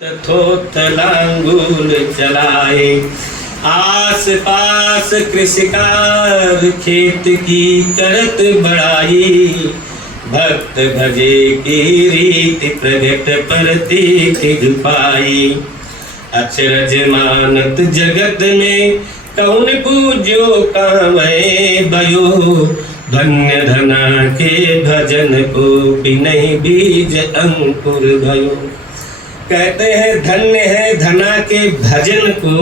थोथ लांगूल चलाए, आस पास कृषिकार खेत की करत बढ़ाई। भक्त भजे की रीति प्रगट प्रतीक झुपाई। अचरज मानत जगत में कौन पूज्यो कामय भयो। धन्य धना के भजन को बिनहि बीज अंकुर भयो। कहते हैं धन्य है धना के भजन को,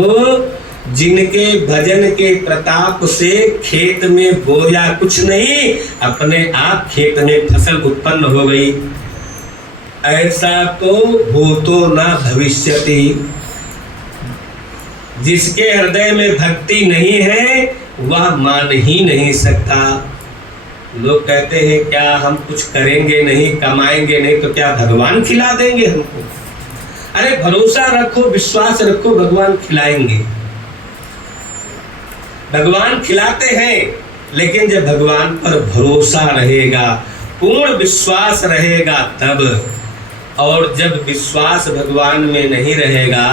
जिनके भजन के प्रताप से खेत में बोया कुछ नहीं, अपने आप खेत में फसल उत्पन्न हो गई। ऐसा तो भूतो न भविष्यति। जिसके हृदय में भक्ति नहीं है वह मान ही नहीं सकता। लोग कहते हैं क्या हम कुछ करेंगे नहीं, कमाएंगे नहीं तो क्या भगवान खिला देंगे हमको? अरे भरोसा रखो, विश्वास रखो, भगवान खिलाएंगे। भगवान खिलाते हैं, लेकिन जब भगवान पर भरोसा रहेगा, पूर्ण विश्वास रहेगा तब। और जब विश्वास भगवान में नहीं रहेगा,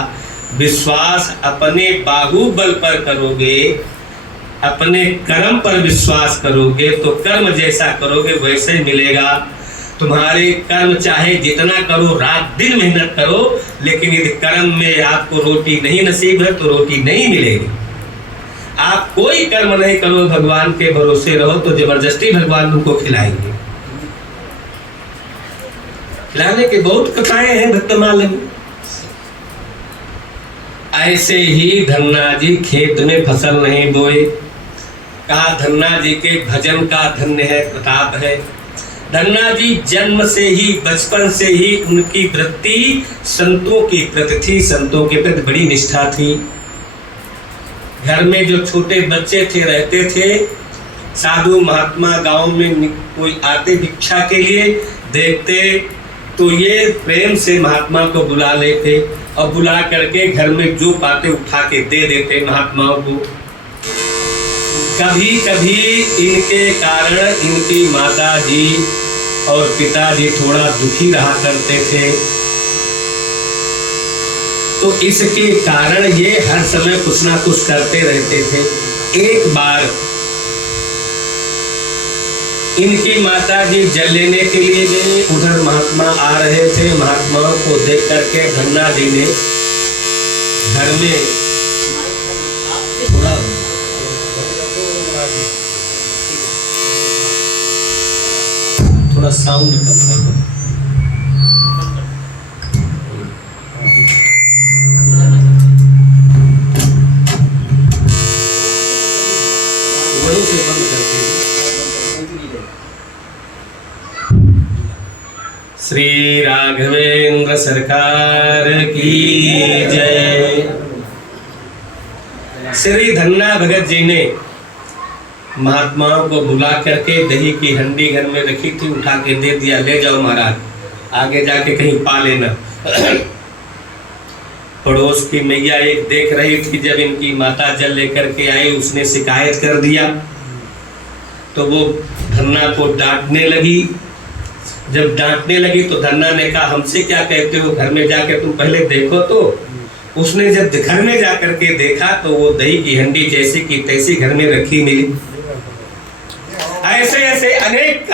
विश्वास अपने बाहुबल पर करोगे, अपने कर्म पर विश्वास करोगे, तो कर्म जैसा करोगे वैसे ही मिलेगा। तुम्हारे कर्म चाहे जितना करो, रात दिन मेहनत करो, लेकिन यदि कर्म में आपको रोटी नहीं नसीब है तो रोटी नहीं मिलेगी। आप कोई कर्म नहीं करो, भगवान के भरोसे रहो, तो जबरदस्ती भगवान तुमको खिलाएंगे। खिलाने के बहुत कथाएं हैं भक्तमाल में। ऐसे ही धन्ना जी खेत में फसल नहीं बोए। कहा धन्ना जी के भजन का धन्य है, प्रताप है। धन्ना जी जन्म से ही, बचपन से ही उनकी वृत्ति संतों की प्रति थी, संतों के प्रति बड़ी निष्ठा थी। घर में जो छोटे बच्चे थे रहते थे, साधु महात्मा गांव में कोई आते भिक्षा के लिए देखते तो ये प्रेम से महात्मा को बुला लेते और बुला करके घर में जो पाते उठा के दे देते महात्माओं को। कभी कभी इनके कारण इनकी माता जी और पिताजी थोड़ा दुखी रहा करते थे, तो इसके कारण ये हर समय कुछ ना कुछ करते रहते थे। एक बार इनकी माता जी जल लेने के लिए गए, उधर महात्मा आ रहे थे। महात्माओं को देख करके धन्ना जी ने घर में थोड़ा साउंड कम कर दो। बड़ों से बंद करके। श्री राघवेंद्र सरकार की जय। श्री धन्ना भगत जी ने महात्माओं को बुला करके दही की हंडी घर में रखी थी, उठा के दे दिया, ले जाओ महाराज, आगे जाके कहीं पा लेना। पड़ोस की मैया एक देख रही थी, जब इनकी माता जल लेकर के आई, उसने शिकायत कर दिया तो वो धन्ना को डांटने लगी। जब डांटने लगी तो धन्ना ने कहा हमसे क्या कहते हो, घर में जाकर तुम पहले देखो तो। उसने जब घर में जाकर के देखा तो वो दही की हंडी जैसी की तैसी घर में रखी मिली। ऐसे ऐसे अनेक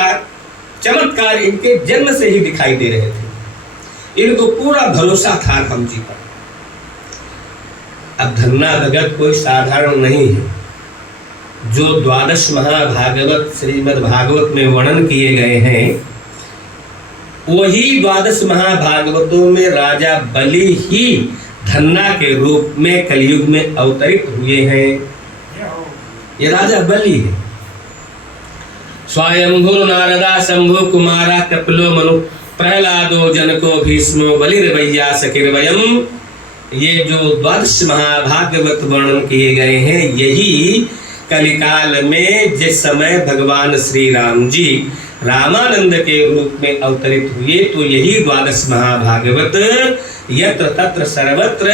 चमत्कार इनके जन्म से ही दिखाई दे रहे थे। इनको पूरा भरोसा था राम जी पर। अब धन्ना भगत कोई साधारण नहीं है। जो 12 महाभागवत श्रीमद् भागवत में वर्णन किए गए हैं, वही 12 महाभागवतों में राजा बलि ही धन्ना के रूप में कलयुग में अवतरित हुए हैं। ये राजा बलि है। स्वयंभुर नारदा शंभु कुमारा कपिलो मनु प्रहलादो जनको भीष्मो बलिर्वैया सकिर्वयम। ये जो 12 महाभागवत वर्णन किए गए हैं, यही कलिकाल में जिस समय भगवान श्री राम जी रामानंद के रूप में अवतरित हुए, तो यही 12 महाभागवत यत्र तत्र सर्वत्र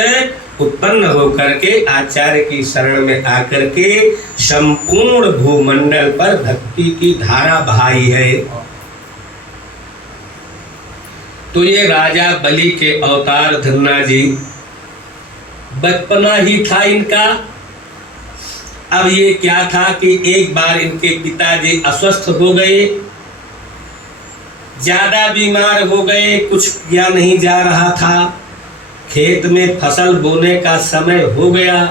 उत्पन्न होकर के आचार्य की शरण में आकर के संपूर्ण भूमंडल पर भक्ति की धारा बहाई है। तो ये राजा बलि के अवतार धन्ना जी, बचपना ही था इनका। अब ये क्या था कि एक बार इनके पिताजी अस्वस्थ हो गए, ज्यादा बीमार हो गए, कुछ किया नहीं जा रहा था। खेत में फसल बोने का समय हो गया,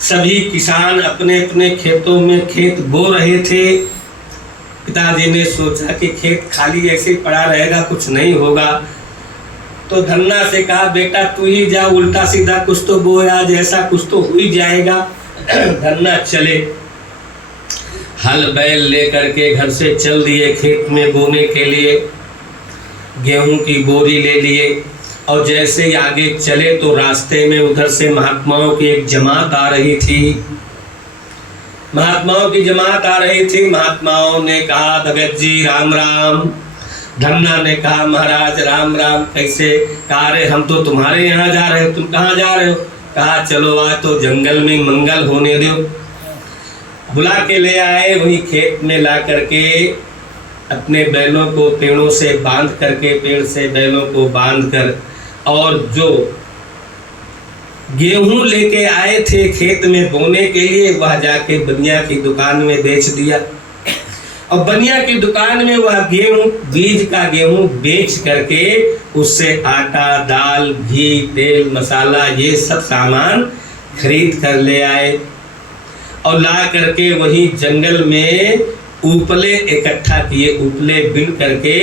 सभी किसान अपने अपने खेतों में खेत बो रहे थे। पिताजी ने सोचा कि खेत खाली ऐसे पड़ा रहेगा, कुछ नहीं होगा, तो धन्ना से कहा बेटा तू ही जा, उल्टा सीधा कुछ तो बोया, जैसा कुछ तो हो ही जाएगा। धन्ना चले, हल बैल लेकर के घर से चल दिए खेत में बोने के लिए। गेहूं की बोरी ले लिए और जैसे ही आगे चले तो रास्ते में उधर से महात्माओं की एक जमात आ रही थी। महात्माओं की जमात आ रही थी। महात्माओं ने कहा भगत जी राम राम। धन्ना ने कहा महाराज राम राम। कैसे? कहा अरे हम तो तुम्हारे यहाँ जा रहे हो। तुम कहाँ जा रहे हो? कहा चलो आज तो जंगल में मंगल होने दो। बुला के ले आए, वही खेत में ला करके अपने बैलों को पेड़ों से बांध करके, पेड़ से बैलों को बांध कर, और जो गेहूं लेके आए थे खेत में बोने के लिए, वह जाके बनिया की दुकान में बेच दिया। और बनिया की दुकान में वह गेहूं, बीज का गेहूं बेच करके उससे आटा, दाल, घी, तेल, मसाला ये सब सामान खरीद कर ले आए और ला करके वही जंगल में उपले इकट्ठा किए। उपले बिन करके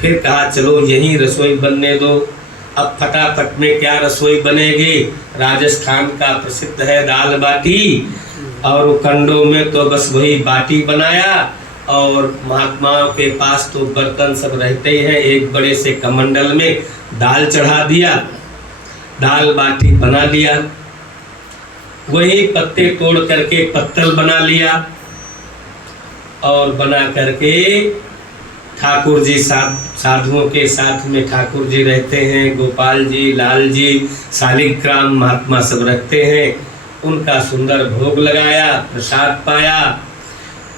फिर कहा चलो यही रसोई बनने दो। अब फटाफट में क्या रसोई बनेगी? राजस्थान का प्रसिद्ध है दाल बाटी, और कंडों में तो बस वही बाटी बनाया। और महात्माओं के पास तो बर्तन सब रहते ही हैं, एक बड़े से कमंडल में दाल चढ़ा दिया, दाल बाटी बना लिया। वही पत्ते तोड़ करके पत्तल बना लिया और बना करके ठाकुर जी साधुओं के साथ में ठाकुर जी रहते हैं, गोपाल जी, लाल जी, शालिग्राम महात्मा सब रखते हैं। उनका सुंदर भोग लगाया, प्रसाद पाया।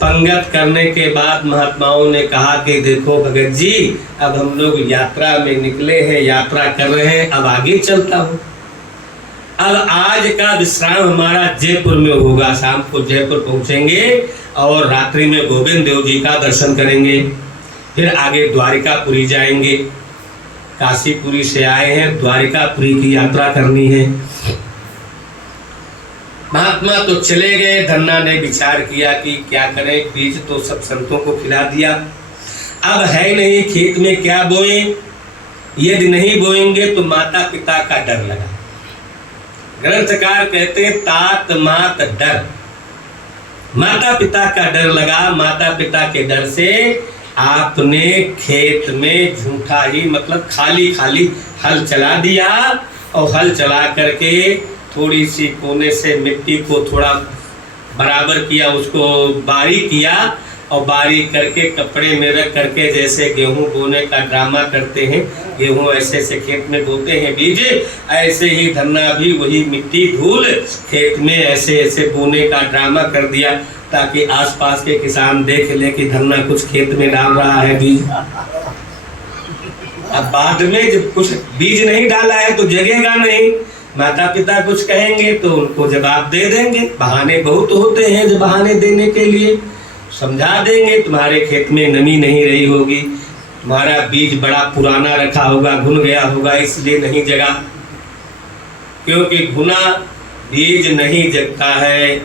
पंगत करने के बाद महात्माओं ने कहा कि देखो भगत जी अब हम लोग यात्रा में निकले हैं, यात्रा कर रहे हैं, अब आगे चलता हूँ। अब आज का विश्राम हमारा जयपुर में होगा। शाम को जयपुर पहुँचेंगे और रात्रि में गोविंद देव जी का दर्शन करेंगे। फिर आगे द्वारिकापुरी जाएंगे। काशीपुरी से आए हैं, द्वारिकापुरी की यात्रा करनी है। महात्मा तो चले गए। धन्ना ने विचार किया कि क्या करें, बीज तो सब संतों को खिला दिया, अब है नहीं, खेत में क्या बोएं? यदि नहीं बोएंगे तो माता पिता का डर लगा। ग्रंथकार कहते हैं तात मात डर, माता पिता का डर लगा। माता पिता के डर से आपने खेत में झूठा ही मतलब खाली खाली हल चला दिया, और हल चला करके थोड़ी सी कोने से मिट्टी को थोड़ा बराबर किया, उसको बारीक किया, और बारीक करके कपड़े में रख करके जैसे गेहूं बोने का ड्रामा करते हैं, गेहूं ऐसे ऐसे खेत में बोते हैं बीज, ऐसे ही धन्ना भी वही मिट्टी धूल खेत में ऐसे ऐसे बोने का ड्रामा कर दिया, ताकि आसपास के किसान देख ले कि धन्ना कुछ खेत में डाल रहा है बीज। अब बाद में जब कुछ बीज नहीं डाला है तो जगेगा नहीं, माता पिता कुछ कहेंगे तो उनको जवाब दे देंगे। बहाने बहुत होते हैं जो बहाने देने के लिए समझा देंगे तुम्हारे खेत में नमी नहीं रही होगी, तुम्हारा बीज बड़ा पुराना रखा होगा, घुन गया होगा, इसलिए नहीं जगा। क्योंकि घुना बीज नहीं जगता है,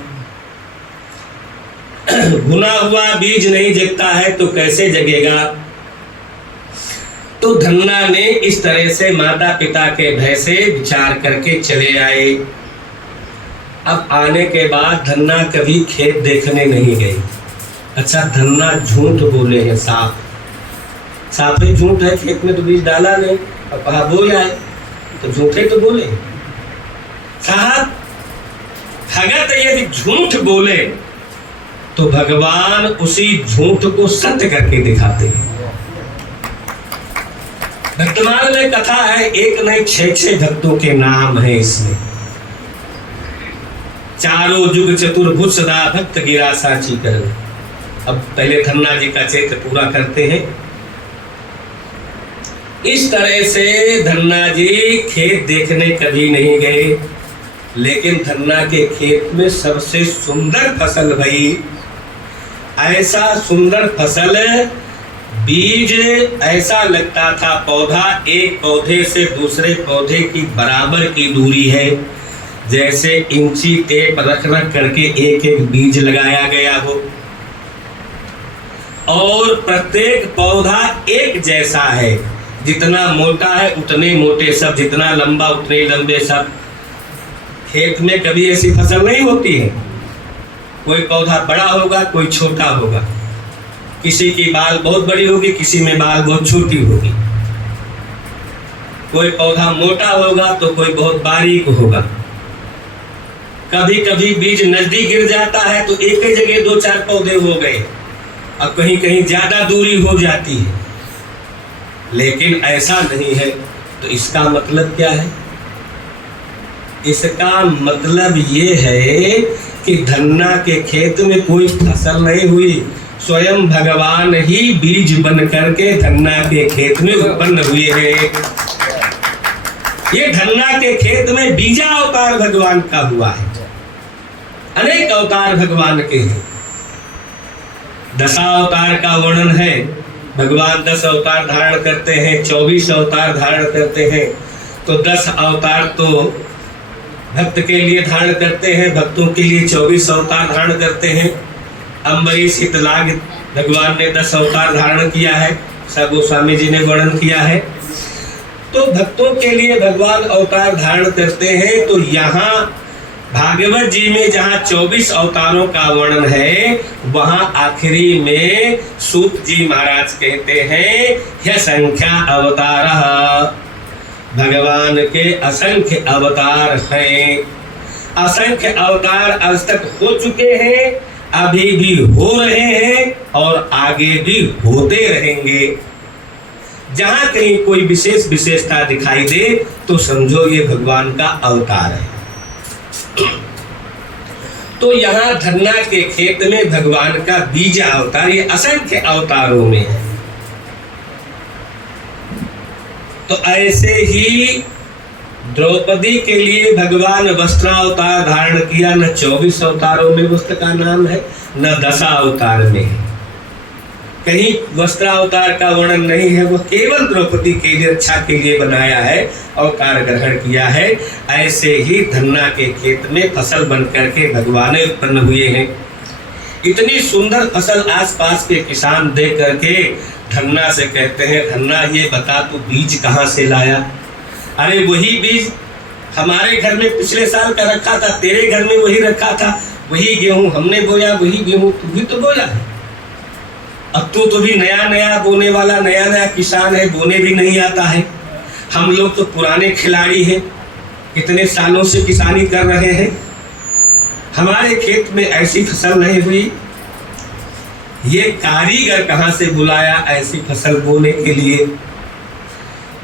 घुना हुआ बीज नहीं जगता है तो कैसे जगेगा? तो धन्ना ने इस तरह से माता पिता के भय से विचार करके चले आए। अब आने के बाद धन्ना कभी खेत देखने नहीं गई। अच्छा, धन्ना झूठ बोले हैं, साफ ही झूठ है, खेत में तो बीज डाला नहीं और कहा बो जाए, तो झूठे तो बोले। साहब भगत यदि झूठ बोले तो भगवान उसी झूठ को सत्य करके दिखाते हैं। वर्तमान में कथा है, एक नहीं 6 भक्तों के नाम है इसमें। चारों जुग चतुर्भुज सदा भक्त गिरा साची कर। अब पहले धन्ना जी का चरित्र पूरा करते हैं। इस तरह से धन्ना जी खेत देखने कभी नहीं गए, लेकिन धन्ना के खेत में सबसे सुंदर फसल भई। ऐसा सुंदर फसल, बीज ऐसा लगता था पौधा एक पौधे से दूसरे पौधे की बराबर की दूरी है, जैसे इंची टेप रख रख करके एक एक बीज लगाया गया हो, और प्रत्येक पौधा एक जैसा है। जितना मोटा है उतने मोटे सब, जितना लंबा उतने लंबे सब। खेत में कभी ऐसी फसल नहीं होती है, कोई पौधा बड़ा होगा कोई छोटा होगा, किसी की बाल बहुत बड़ी होगी किसी में बाल बहुत छोटी होगी, कोई पौधा मोटा होगा तो कोई बहुत बारीक होगा। कभी कभी बीज नजदीक गिर जाता है तो एक ही जगह दो चार पौधे हो गए, और कहीं कहीं ज्यादा दूरी हो जाती है। लेकिन ऐसा नहीं है। तो इसका मतलब क्या है? इसका मतलब ये है कि धन्ना के खेत में कोई फसल नहीं हुई, स्वयं भगवान ही बीज बन करके धन्ना के खेत में उत्पन्न हुए हैं। ये धन्ना के खेत में बीजा अवतार भगवान का हुआ है। अनेक अवतार भगवान के हैं। दशावतार का वर्णन है। भगवान 10 अवतार धारण करते हैं, 24 अवतार धारण करते हैं। तो 10 अवतार तो भक्त के लिए धारण करते हैं, भक्तों के लिए 24 अवतार धारण करते हैं। अम्बरीश शीतलाग भगवान ने 10 अवतार धारण किया है, स गोस्वामी जी ने वर्णन किया है। तो भक्तों के लिए भगवान अवतार धारण करते हैं। तो यहाँ भागवत जी में जहाँ 24 अवतारों का वर्णन है, वहाँ आखिरी में सूत जी महाराज कहते हैं यह संख्या अवतार, भगवान के असंख्य अवतार हैं। असंख्य अवतार आज तक हो चुके हैं, अभी भी हो रहे हैं और आगे भी होते रहेंगे। जहाँ कहीं कोई विशेष विशेषता दिखाई दे तो समझो ये भगवान का अवतार है। तो यहाँ धन्ना के खेत में भगवान का बीज अवतार, ये असंख्य अवतारों में है। तो ऐसे ही द्रौपदी के लिए भगवान वस्त्रावतार धारण किया। न 24 अवतारों में वस्त्र का नाम है, न 10 अवतार में है। कहीं वस्त्रावतार का वर्णन नहीं है, वो केवल द्रौपदी के लिए रक्षा के लिए बनाया है, अवतार ग्रहण किया है। ऐसे ही धन्ना के खेत में फसल बन करके भगवान उत्पन्न हुए हैं। इतनी सुंदर फसल आसपास के किसान देख करके धन्ना से कहते हैं, धन्ना ये बता तू बीज कहाँ से लाया? अरे वही बीज हमारे घर में पिछले साल का रखा था, तेरे घर में वही रखा था, वही गेहूं हमने बोया, वही गेहूं तू भी तो बोया है। अब तो भी नया नया बोने वाला, नया नया किसान है, बोने भी नहीं आता है। हम लोग तो पुराने खिलाड़ी हैं, कितने सालों से किसानी कर रहे हैं, हमारे खेत में ऐसी फसल नहीं हुई। ये कारीगर कहाँ से बुलाया ऐसी फसल बोने के लिए?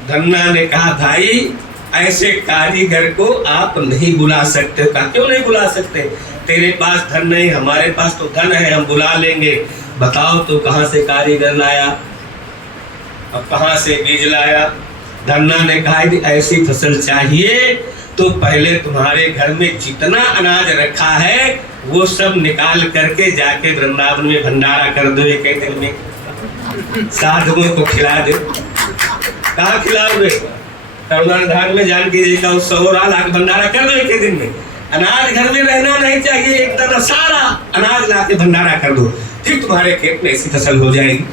धन्ना ने कहा भाई ऐसे कारीगर को आप नहीं बुला सकते। कहा क्यों नहीं बुला सकते? तेरे पास धन नहीं, हमारे पास तो धन है, हम बुला लेंगे। बताओ तो कहाँ से कारीगर लाया और कहाँ से बीज लाया? धन्ना ने कहा यदि ऐसी फसल चाहिए तो पहले तुम्हारे घर में जितना अनाज रखा है वो सब निकाल करके जाके वृंदावन में भंडारा कर दो, एक दिन में साधुओं को खिला दो। कहाँ खिलाओगे? करुणाधार में जानकी जी का 100 लाख भंडारा कर दो एक दिन में। अनाज घर में रहना नहीं चाहिए, एक तरह सारा अनाज ला के भंडारा कर दो, फिर तुम्हारे खेत में ऐसी फसल हो जाएगी।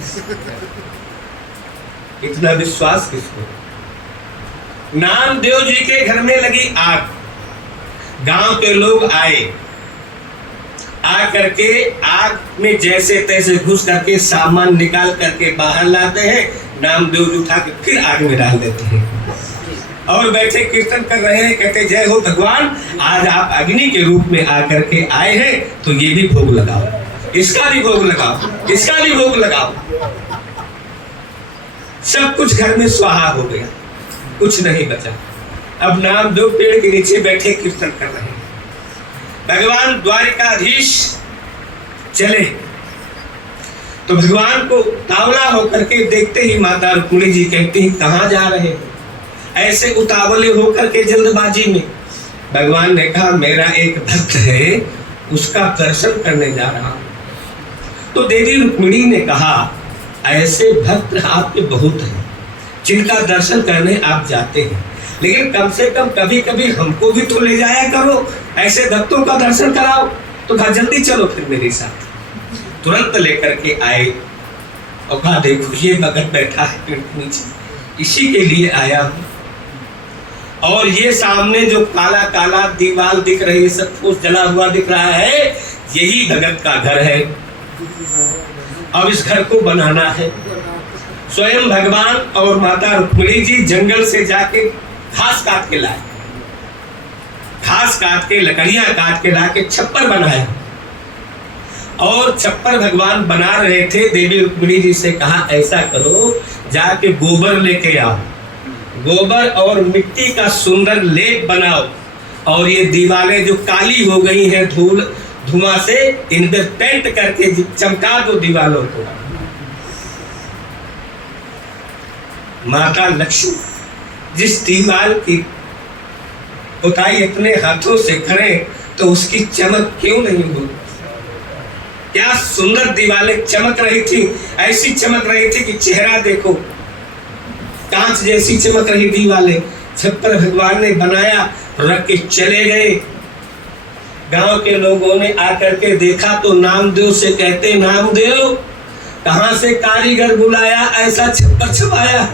इतना विश्वास किसको? नामदेव जी के घर में लगी आग, गांव के लोग आए, आ करके आग में जैसे तैसे घुस करके सामान निकाल करके बाहर लाते हैं, नामदेव जी उठा के फिर आग में डाल देते हैं और बैठे कीर्तन कर रहे हैं, कहते जय हो भगवान, आज आप अग्नि के रूप में आकर के आए हैं तो ये भी भोग लगाओ, इसका भी भोग लगाओ, इसका भी भोग लगाओ। सब कुछ घर में स्वाहा हो गया, कुछ नहीं बचा। अब नामदेव पेड़ के नीचे बैठे कीर्तन कर रहे हैं। भगवान द्वारिकाधीश चले तो भगवान को उतावला होकर के देखते ही माता रुक्मिणी जी कहती हैं, कहाँ जा रहे हो? ऐसे उतावले होकर के जल्दबाजी में। भगवान ने कहा, मेरा एक भक्त है, उसका दर्शन करने जा रहा हूं। तो देवी रुक्मिणी ने कहा, ऐसे भक्त आपके बहुत हैं जिनका दर्शन करने आप जाते हैं, लेकिन कम से कम कभी कभी हमको भी तो ले जाया करो, ऐसे भक्तों का दर्शन कराओ। तो कहा, जल्दी चलो फिर मेरे साथ। तुरंत लेकर के आए और कहा, देखो ये भगत बैठा है पेड़ के नीचे, इसी के लिए आया हूं। और ये सामने जो काला काला दीवार दिख रही है, सब फूस जला हुआ दिख रहा है, यही भगत का घर है। अब इस घर को बनाना है। स्वयं भगवान और माता रुक्मिणी जी जंगल से जाके घास काट के लाए, घास काट के, लकड़ियां काट के लाके छप्पर बनाया। और छप्पर भगवान बना रहे थे, देवी रुक्मिणी जी से कहा, ऐसा करो, जाके गोबर लेके आओ, गोबर और मिट्टी का सुंदर लेप बनाओ, और ये दीवारें जो काली हो गई हैं धूल धुआं से, इन पे पेंट करके चमका दो दीवारों को। माता लक्ष्मी जिस दीवार की पुताई अपने हाथों से करें तो उसकी चमक क्यों नहीं हो? क्या सुंदर दीवारें चमक रही थी, ऐसी चमक रही थी कि चेहरा देखो, कांच जैसी चमक रही दीवारें। छप्पर भगवान ने बनाया, रख के चले गए। गांव के लोगों ने आकर के देखा तो नामदेव से कहते, नामदेव कहां से कारीगर बुलाया, ऐसा छप्पर छपाया?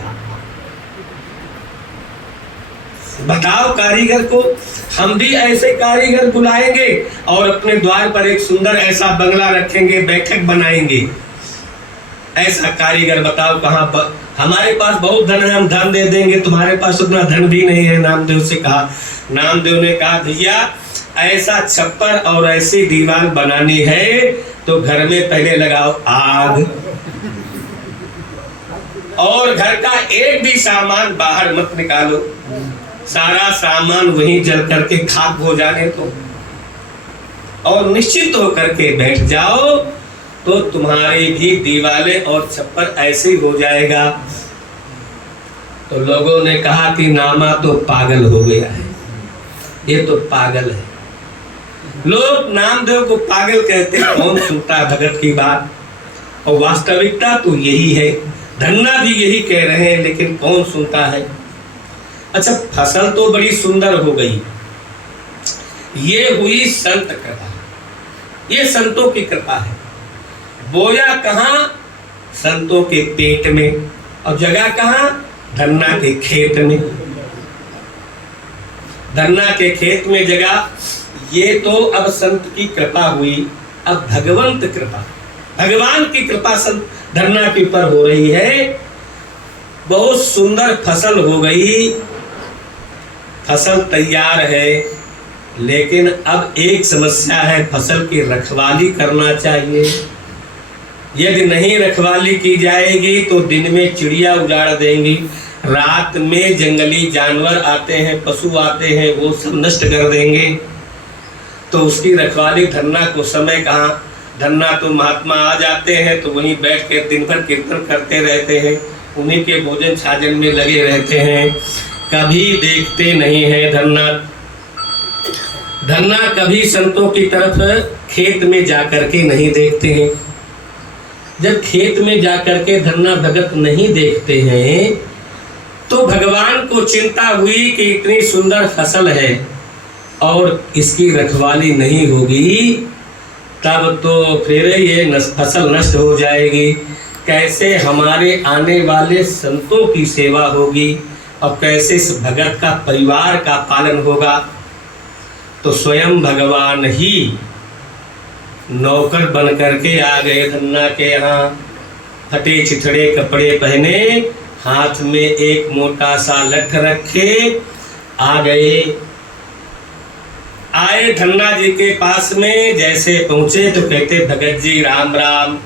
बताओ कारीगर को, हम भी ऐसे कारीगर बुलाएंगे और अपने द्वार पर एक सुंदर ऐसा बंगला रखेंगे, बैठक बनाएंगे। ऐसा कारीगर बताओ कहां पर? हमारे पास बहुत धन है, हम धन दे देंगे, तुम्हारे पास उतना धन भी नहीं है। नामदेव से कहा। नामदेव ने कहा, भैया ऐसा छप्पर और ऐसी दीवार बनानी है तो घर में पहले लगाओ आग, और घर का एक भी सामान बाहर मत निकालो, सारा सामान वहीं जल करके खाक हो जाने दो, और निश्चित होकर के बैठ जाओ तो तुम्हारी भी दीवारें और छप्पर ऐसे हो जाएगा। तो लोगों ने कहा कि नामा तो पागल हो गया है, ये तो पागल है। लोग नामदेव को पागल कहते हैं, कौन सुनता है भगत की बात? और वास्तविकता तो यही है, धन्ना भी यही कह रहे हैं, लेकिन कौन सुनता है? अच्छा, फसल तो बड़ी सुंदर हो गई, ये हुई संत कृपा, ये संतों की कृपा है। बोया कहाँ? संतों के पेट में, और जगह कहाँ? धन्ना के खेत में। धन्ना के खेत में जगह, ये तो अब संत की कृपा हुई। अब भगवंत कृपा, भगवान की कृपा संत धन्ना के ऊपर हो रही है। बहुत सुंदर फसल हो गई, फसल तैयार है, लेकिन अब एक समस्या है, फसल की रखवाली करना चाहिए। यदि नहीं रखवाली की जाएगी तो दिन में चिड़िया उजाड़ देंगी, रात में जंगली जानवर आते हैं, पशु आते हैं, वो सब नष्ट कर देंगे। तो उसकी रखवाली, धन्ना को समय कहाँ? धन्ना तो महात्मा आ जाते हैं तो वहीं बैठ के दिन भर कीर्तन करते रहते हैं, उन्हीं के भोजन छाजन में लगे रहते हैं, कभी देखते नहीं है धन्ना। धन्ना कभी संतों की तरफ खेत में जाकर के नहीं देखते हैं। जब खेत में जाकर के धन्ना भगत नहीं देखते हैं तो भगवान को चिंता हुई कि इतनी सुंदर फसल है और इसकी रखवाली नहीं होगी, तब तो फिर ये फसल नष्ट हो जाएगी। कैसे हमारे आने वाले संतों की सेवा होगी और कैसे इस भगत का परिवार का पालन होगा? तो स्वयं भगवान ही नौकर बन करके आ गए धन्ना के यहाँ। फटे चिथड़े कपड़े पहने, हाथ में एक मोटा सा लठ रखे आ गए। आए धन्ना जी के पास में, जैसे पहुंचे तो कहते, भगत जी राम राम।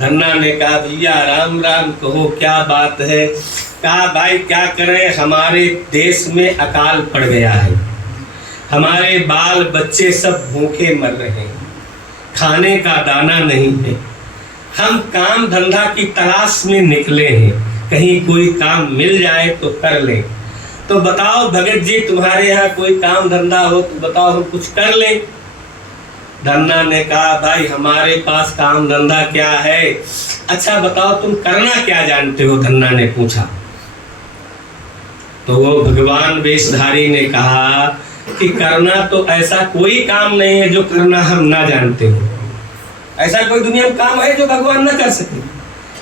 धन्ना ने कहा, भैया राम राम, कहो क्या बात है? कहा, भाई क्या करें, हमारे देश में अकाल पड़ गया है, हमारे बाल बच्चे सब भूखे मर रहे हैं, खाने का दाना नहीं है, हम काम धंधा की तलाश में निकले हैं, कहीं कोई काम मिल जाए तो कर लें। तो बताओ भगत जी, तुम्हारे यहाँ कोई काम धंधा हो तो बताओ, हम कुछ कर लें। धन्ना ने कहा, भाई हमारे पास काम धंधा क्या है, अच्छा बताओ तुम करना क्या जानते हो, धन्ना ने पूछा। तो वो भगवान वेशधारी ने कहा कि करना तो ऐसा कोई काम नहीं है जो करना हम ना जानते हो। ऐसा कोई दुनिया में काम है जो भगवान ना कर सके?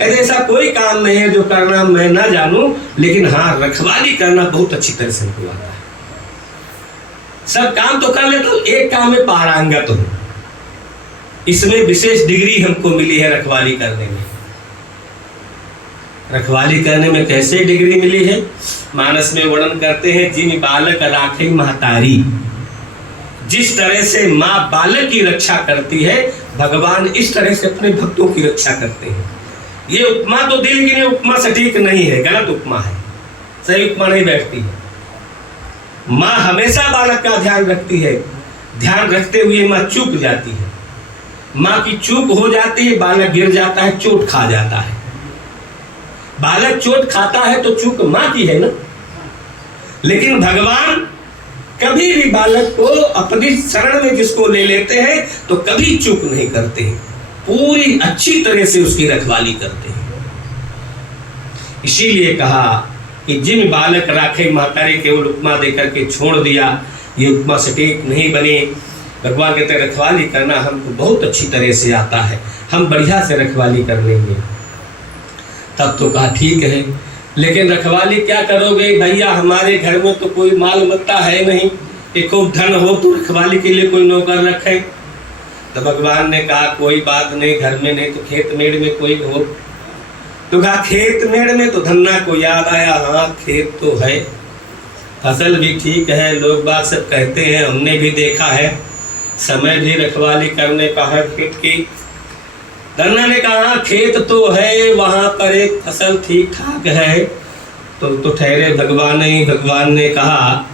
ऐसा कोई काम नहीं है जो करना मैं ना जानूं, लेकिन हाँ रखवाली करना बहुत अच्छी तरह से हमको आता है। सब काम तो कर लेता हूं, एक काम में पारंगत हूं, इसमें विशेष डिग्री हमको मिली है रखवाली करने में। रखवाली करने में कैसे डिग्री मिली है? मानस में वर्णन करते हैं, जिन बालक राखे महतारी। जिस तरह से माँ बालक की रक्षा करती है, भगवान इस तरह से अपने भक्तों की रक्षा करते हैं। ये उपमा तो दी, लेकिन ये उपमा सटीक नहीं है, गलत उपमा है, सही उपमा नहीं बैठती है। माँ हमेशा बालक का ध्यान रखती है, ध्यान रखते हुए माँ चूक जाती है। माँ की चूक हो जाती है, बालक गिर जाता है, चोट खा जाता है। बालक चोट खाता है तो चूक माँ की है ना। लेकिन भगवान कभी भी बालक को अपनी शरण में जिसको ले लेते हैं तो कभी चूक नहीं करते, पूरी अच्छी तरह से उसकी रखवाली करते हैं। इसीलिए कहा कि जिन बालक राखे महतारी, केवल उपमा देकर के छोड़ दिया, ये उपमा सटीक नहीं बनी। भगवान कहते हैं रखवाली करना हमको बहुत अच्छी तरह से आता है, हम बढ़िया से रखवाली कर लेंगे। तब तो कहा ठीक है, लेकिन रखवाली क्या करोगे भैया, हमारे घर में तो कोई माल मत्ता है नहीं कि खूब धन हो तो रखवाली के लिए कोई नौकर रखे। तो भगवान ने कहा कोई बात नहीं, घर में नहीं तो खेत मेड़ में कोई हो। तो कहा खेत मेड़ में, तो धन्ना को याद आया, हाँ खेत तो है, फसल भी ठीक है, लोग बात सब कहते हैं, हमने भी देखा है, समय भी रखवाली करने का है खेत की। धन्ना ने कहा खेत तो है, वहां पर एक फसल ठीक ठाक है। तो ठहरे भगवान ही। भगवान ने कहा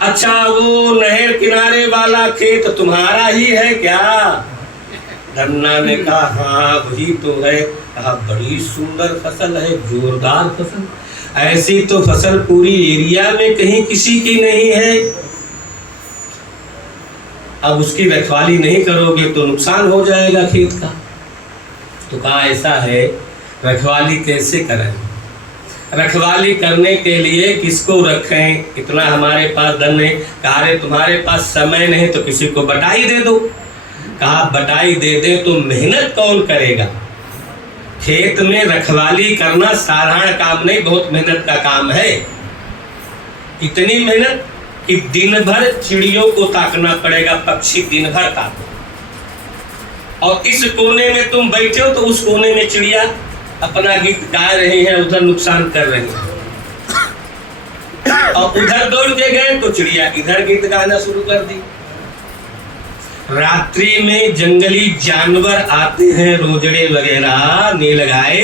अच्छा वो नहर किनारे वाला खेत तुम्हारा ही है क्या? धन्ना ने कहा हाँ वही तो है। कहा बड़ी सुंदर फसल है, जोरदार फसल, ऐसी तो फसल पूरी एरिया में कहीं किसी की नहीं है। अब उसकी रखवाली नहीं करोगे तो नुकसान हो जाएगा खेत का। तो कहा ऐसा है, रखवाली कैसे करें? रखवाली करने के लिए किसको रखें, इतना हमारे पास धन नहीं। कहा अरे तुम्हारे पास समय नहीं तो किसी को बटाई दे दो। कहा बटाई दे दे तो मेहनत कौन करेगा? खेत में रखवाली करना साधारण काम नहीं, बहुत मेहनत का काम है। इतनी मेहनत कि दिन भर चिड़ियों को ताकना पड़ेगा, पक्षी दिन भर ताको, और इस कोने में तुम बैठे हो तो उस कोने में चिड़िया अपना गीत गा रही है, उधर नुकसान कर रही है। और उधर दौड़ के गए तो चिड़िया इधर गीत गाना शुरू कर दी। रात्रि में जंगली जानवर आते हैं, रोजड़े वगैरह नीलगाय,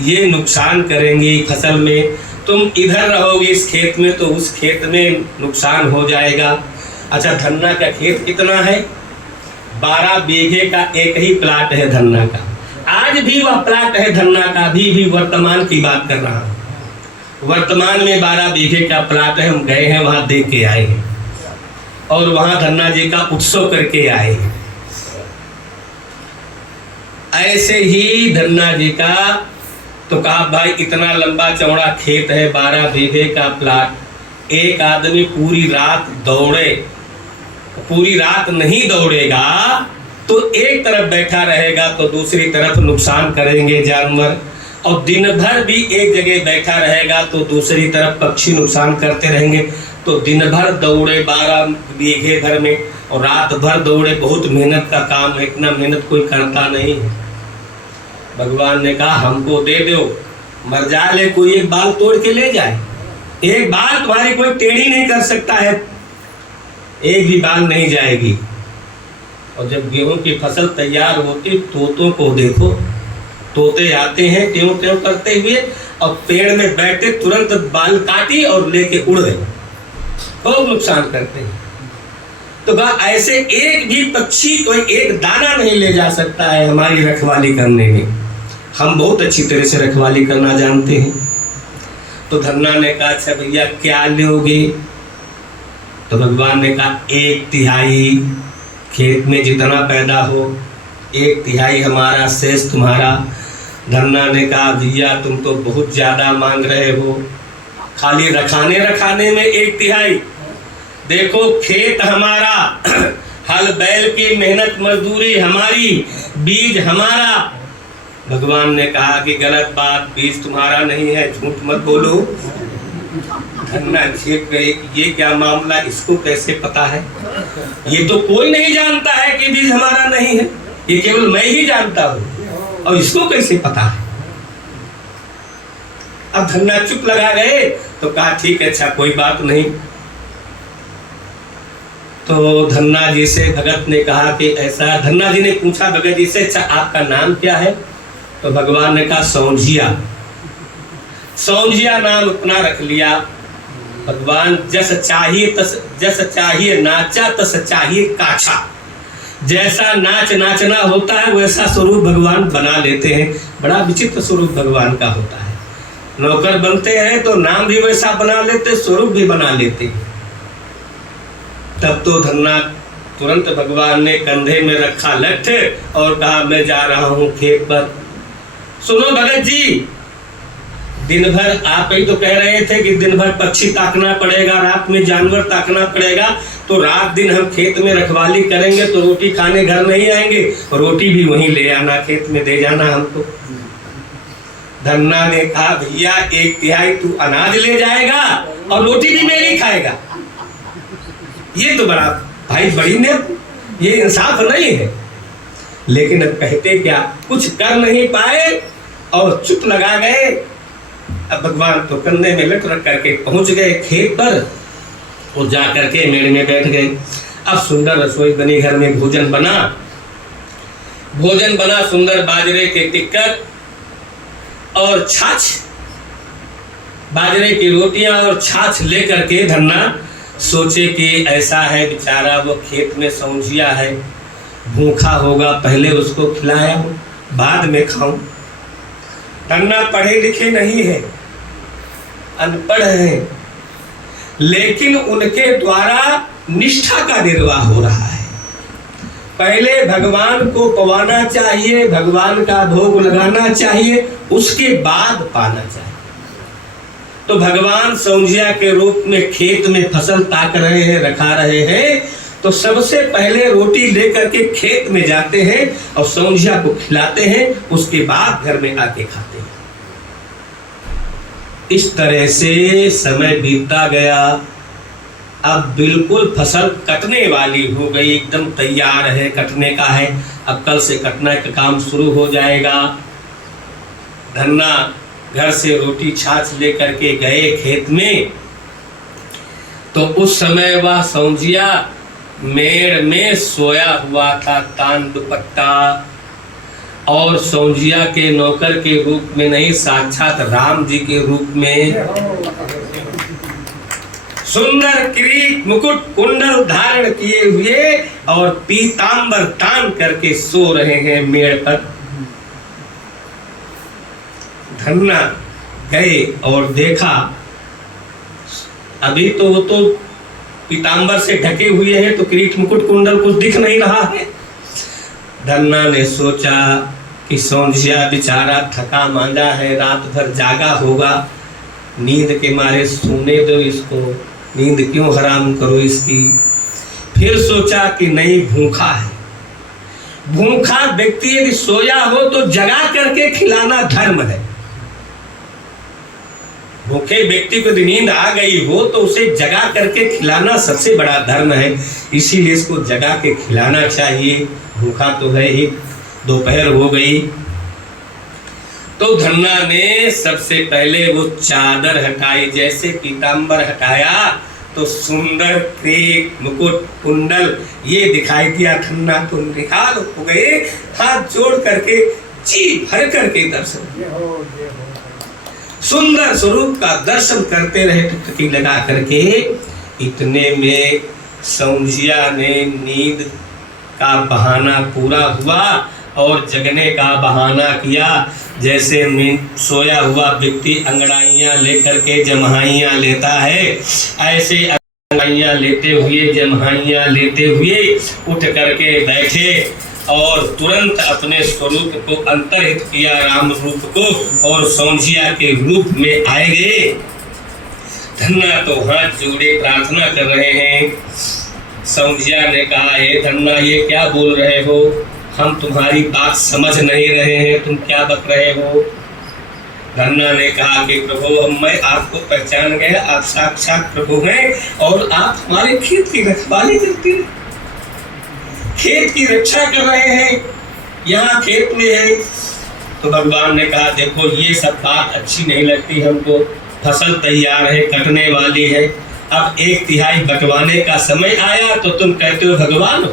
ये नुकसान करेंगे फसल में। तुम इधर रहोगे इस खेत में तो उस खेत में नुकसान हो जाएगा। अच्छा धन्ना का खेत कितना है? 12 बीघे का एक ही प्लाट है धन्ना का। आज भी वह प्लाट है धन्ना का, अभी भी वर्तमान की बात कर रहा हूँ। वर्तमान में 12 बीघे का प्लाट है। हम गए हैं वहाँ देख के आए हैं और वहाँ धन्ना जी का उत्सव करके आए हैं। ऐसे ही धन्ना जी का तो कहा भाई इतना लंबा चौड़ा खेत है, 12 बीघे का प्लाट, एक आदमी पूरी रात दौड़े, पूरी रात नहीं दौड़ेगा तो एक तरफ बैठा रहेगा तो दूसरी तरफ नुकसान करेंगे जानवर, और दिन भर भी एक जगह बैठा रहेगा तो दूसरी तरफ पक्षी नुकसान करते रहेंगे। तो दिन भर दौड़े 12 बीघे भर में और रात भर दौड़े, बहुत मेहनत का काम है, इतना मेहनत कोई करता नहीं है। भगवान ने कहा हमको दे दो, मर जाए कोई एक बाल तोड़ के ले जाए, एक बाल तुम्हारी कोई टेढ़ी नहीं कर सकता है, एक भी बाल नहीं जाएगी। और जब गेहूं की फसल तैयार होती, तोतों को देखो, तोते आते हैं त्यों त्यों करते हुए और पेड़ में बैठे तुरंत बाल काटी और लेके उड़ गए, खूब नुकसान करते हैं। तो कहा ऐसे एक भी पक्षी कोई एक दाना नहीं ले जा सकता है हमारी रखवाली करने में। हम बहुत अच्छी तरह से रखवाली करना जानते हैं। तो धन्ना ने कहा अच्छा भैया क्या लोगे? तो भगवान ने कहा 1/3 खेत में जितना पैदा हो 1/3 हमारा, शेष तुम्हारा। धन्ना ने कहा भैया तुम तो बहुत ज़्यादा मांग रहे हो, खाली रखाने में 1/3। देखो खेत हमारा, हल बैल की मेहनत मजदूरी हमारी, बीज हमारा। भगवान ने कहा कि गलत बात, बीज तुम्हारा नहीं है, झूठ मत बोलो। धन्ना चेप गए, ये क्या मामला, इसको कैसे पता है? ये तो कोई नहीं जानता है कि बीज हमारा नहीं है, ये केवल मैं ही जानता हूँ, और इसको कैसे पता है? अब धन्ना चुप लगा गए। तो कहा ठीक है, अच्छा कोई बात नहीं। तो धन्ना जी से भगत ने कहा कि ऐसा, धन्ना जी ने पूछा भगत जी से अच्छा आपका नाम क्या है? तो भगवान ने कहा सौंजिया। सौंजिया नाम अपना रख लिया। भगवान जस चाहिए नाचा तस चाहिए काछा। जैसा नाचना होता है वैसा स्वरूप भगवान बना लेते हैं। बड़ा विचित्र स्वरूप भगवान का होता है। नौकर बनते हैं तो नाम भी वैसा बना लेते, स्वरूप भी बना लेते। तब तो धन्ना तुरंत भगवान ने कंधे में रखा लठ और कहा मैं जा रहा हूं खेत पर। सुनो भगत जी, दिन भर आप ही तो कह रहे थे कि दिन भर पक्षी ताकना पड़ेगा, रात में जानवर ताकना पड़ेगा, तो रात दिन हम खेत में रखवाली करेंगे तो रोटी खाने घर नहीं आएंगे, रोटी भी वहीं ले आना, खेत में दे जाना हमको। धन्ना ने कहा भैया 1/3 तू अनाज ले जाएगा और रोटी भी मेरी खाएगा। ये तो बड़ा भाई बड़ी ने, ये इंसाफ नहीं है। लेकिन अब कहते क्या, कुछ कर नहीं पाए और चुप लगा गए। अब भगवान तो कंधे में लट रख करके पहुंच गए खेत पर और जा करके मेड़ में बैठ गए। अब सुंदर रसोई बनी, घर में भोजन बना सुंदर बाजरे के टिक्कर और छाछ, बाजरे की रोटियां और छाछ लेकर के धन्ना सोचे कि ऐसा है बेचारा वो खेत में सौंजिया है, भूखा होगा, पहले उसको खिलाया हूं, बाद में खाऊं। धन्ना पढ़े लिखे नहीं है, अनपढ़ है, लेकिन उनके द्वारा निष्ठा का निर्वाह हो रहा है। पहले भगवान को पवाना चाहिए, भगवान का भोग लगाना चाहिए, उसके बाद पाना चाहिए। तो भगवान सौंजिया के रूप में खेत में फसल ताक रहे हैं, रखा रहे हैं, तो सबसे पहले रोटी लेकर के खेत में जाते हैं और सौंजिया को खिलाते हैं, उसके बाद घर में आके खाते हैं। इस तरह से समय बीतता गया। अब बिल्कुल फसल कटने वाली हो गई, एकदम तैयार है, कटने का है। अब कल से कटने का काम शुरू हो जाएगा। धन्ना घर से रोटी छाछ लेकर के गए खेत में, तो उस समय वह सौंजिया मेड़ में सोया हुआ था, तान दुपट्टा, और सौंजिया के नौकर के रूप में नहीं, साक्षात राम जी के रूप में सुंदर किरीट मुकुट कुंडल धारण किए हुए और पीतांबर तान करके सो रहे हैं मेड़ पर। धन्ना गए और देखा, अभी तो वो तो पीतांबर से ढके हुए हैं, तो किरीट मुकुट कुंडल कुछ दिख नहीं रहा है। धन्ना ने सोचा कि सौंजिया बेचारा थका मांदा है, रात भर जागा होगा, नींद के मारे सोने दो इसको, नींद क्यों हराम करो इसकी। फिर सोचा कि नहीं, भूखा है, भूखा व्यक्ति यदि सोया हो तो जगा करके खिलाना धर्म है। भूखे व्यक्ति को यदि नींद आ गई हो तो उसे जगा करके खिलाना सबसे बड़ा धर्म है, इसीलिए इसको जगा के खिलाना चाहिए। भूखा तो है ही, दोपहर हो गई। तो धन्ना ने सबसे पहले वो चादर हटाई, जैसे पीतांबर हटाया तो सुंदर किरीट मुकुट कुंडल ये दिखाई दिया। धन्ना तो निहाल हो गए, हाथ जोड़ करके जी भर करके दर्शन, सुंदर स्वरूप का दर्शन करते रहे, टकटकी लगा करके। इतने में सौंजिया ने नींद का बहाना पूरा हुआ और जगने का बहाना किया। जैसे सोया हुआ व्यक्ति अंगड़ाइयाँ लेकर के जम्हाइयाँ लेता है, ऐसे अंगड़ाइयाँ लेते हुए जम्हाइयाँ लेते हुए उठ करके बैठे और तुरंत अपने स्वरूप को अंतर्हित किया, राम रूप को, और सौंधिया के रूप में आए गए। धन्ना तो हाथ जोड़े प्रार्थना कर रहे हैं। सौंधिया ने कहा, हे धन्ना, ये क्या बोल रहे हो? हम तुम्हारी बात समझ नहीं रहे हैं, तुम क्या बक रहे हो? धन्ना ने कहा कि प्रभु, मैं आपको पहचान गया, आप साक्षात प्रभु हैं और आप हमारे खेत की रखवाली करते हैं, खेत की रक्षा कर रहे हैं, यहाँ खेत में है। तो भगवान ने कहा, देखो ये सब बात अच्छी नहीं लगती हमको, फसल तैयार है, कटने वाली है, अब 1/3 बंटवाने का समय आया तो तुम कहते हो भगवान हो,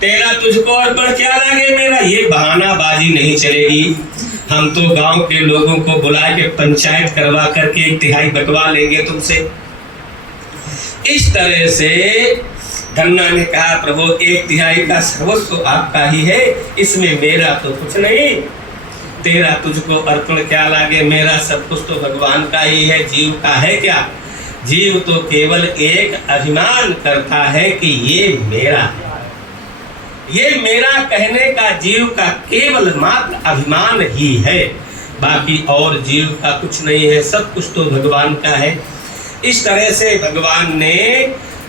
तेरा तुझको अर्पण क्या लगे मेरा, ये बहानाबाजी नहीं चलेगी। हम तो गांव के लोगों को बुला के पंचायत करवा करके 1/3 बंटवा लेंगे तुमसे। इस तरह से धन्ना ने कहा, प्रभु 1/3 का सर्वस्व आपका ही है, इसमें मेरा तो कुछ नहीं, तेरा तुझको अर्पण क्या लागे, मेरा सब कुछ तो भगवान का ही है, जीव का है क्या? जीव तो केवल एक अभिमान करता है कि ये मेरा है, ये मेरा कहने का जीव का केवल मात्र अभिमान ही है, बाकी और जीव का कुछ नहीं है, सब कुछ तो भगवान का है। इस तरह से भगवान ने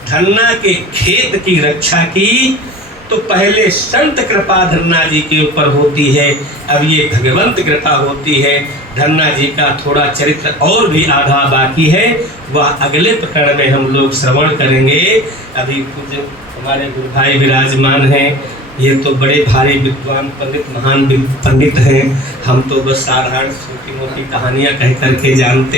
धन्ना के खेत की रक्षा की। तो पहले संत कृपा धन्ना जी के ऊपर होती है, अब ये भगवंत कृपा होती है। धन्ना जी का थोड़ा चरित्र और भी आधा बाकी है, वह अगले प्रकरण में हम लोग श्रवण करेंगे। अभी कुछ हमारे गुरु भाई विराजमान हैं, ये तो बड़े भारी विद्वान पंडित, महान पंडित हैं, हम तो बस साधारण छोटी मोटी कहानियाँ कह करके जानते